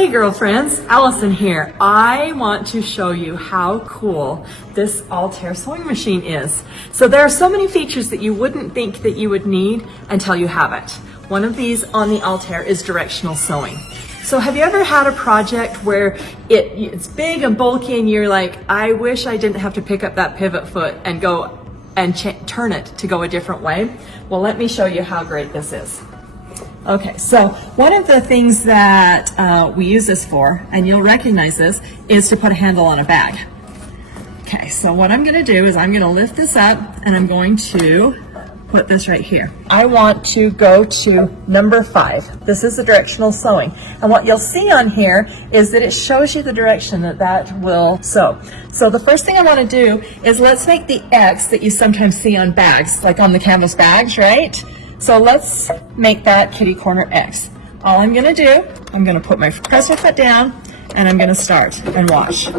Hey girlfriends, Allison here. I want to show you how cool this Altair sewing machine is. So there are so many features that you wouldn't think that you would need until you have it. One of these on the Altair is directional sewing. So have you ever had a project where it's big and bulky and you're like, I wish I didn't have to pick up that pivot foot and go and turn it to go a different way? Well, let me show you how great this is. Okay, so one of the things that we use this for, and you'll recognize this, is to put a handle on a bag. Okay, so what I'm going to do is I'm going to lift this up and I'm going to put this right here. I want to go to number 5. This is the directional sewing. And what you'll see on here is that it shows you the direction that will sew. So the first thing I want to do is let's make the X that you sometimes see on bags, like on the canvas bags, right? So let's make that kitty corner X. All I'm going to do, I'm going to put my presser foot down and I'm going to start and watch.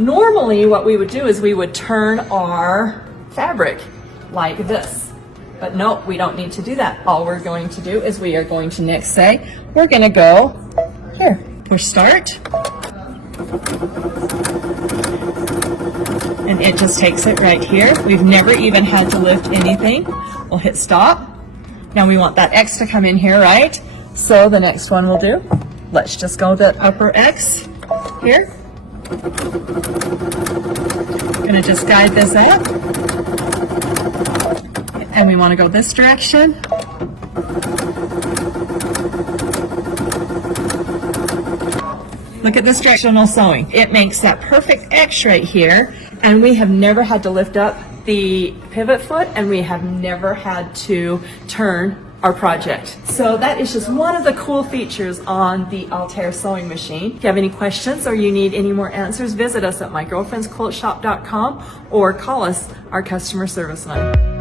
Normally what we would do is we would turn our fabric like this. But no, we don't need to do that. All we're going to do is we are going to next say, we're going to go here, push start. And it just takes it right here. We've never even had to lift anything. We'll hit stop. Now we want that X to come in here, right? So the next one we'll do, let's just go the upper X here. Gonna just guide this up. And we want to go this direction. Look at this directional sewing. It makes that perfect X right here, and we have never had to lift up the pivot foot, and we have never had to turn our project. So that is just one of the cool features on the Altair sewing machine. If you have any questions or you need any more answers, visit us at mygirlfriendsquiltshop.com or call us our customer service line.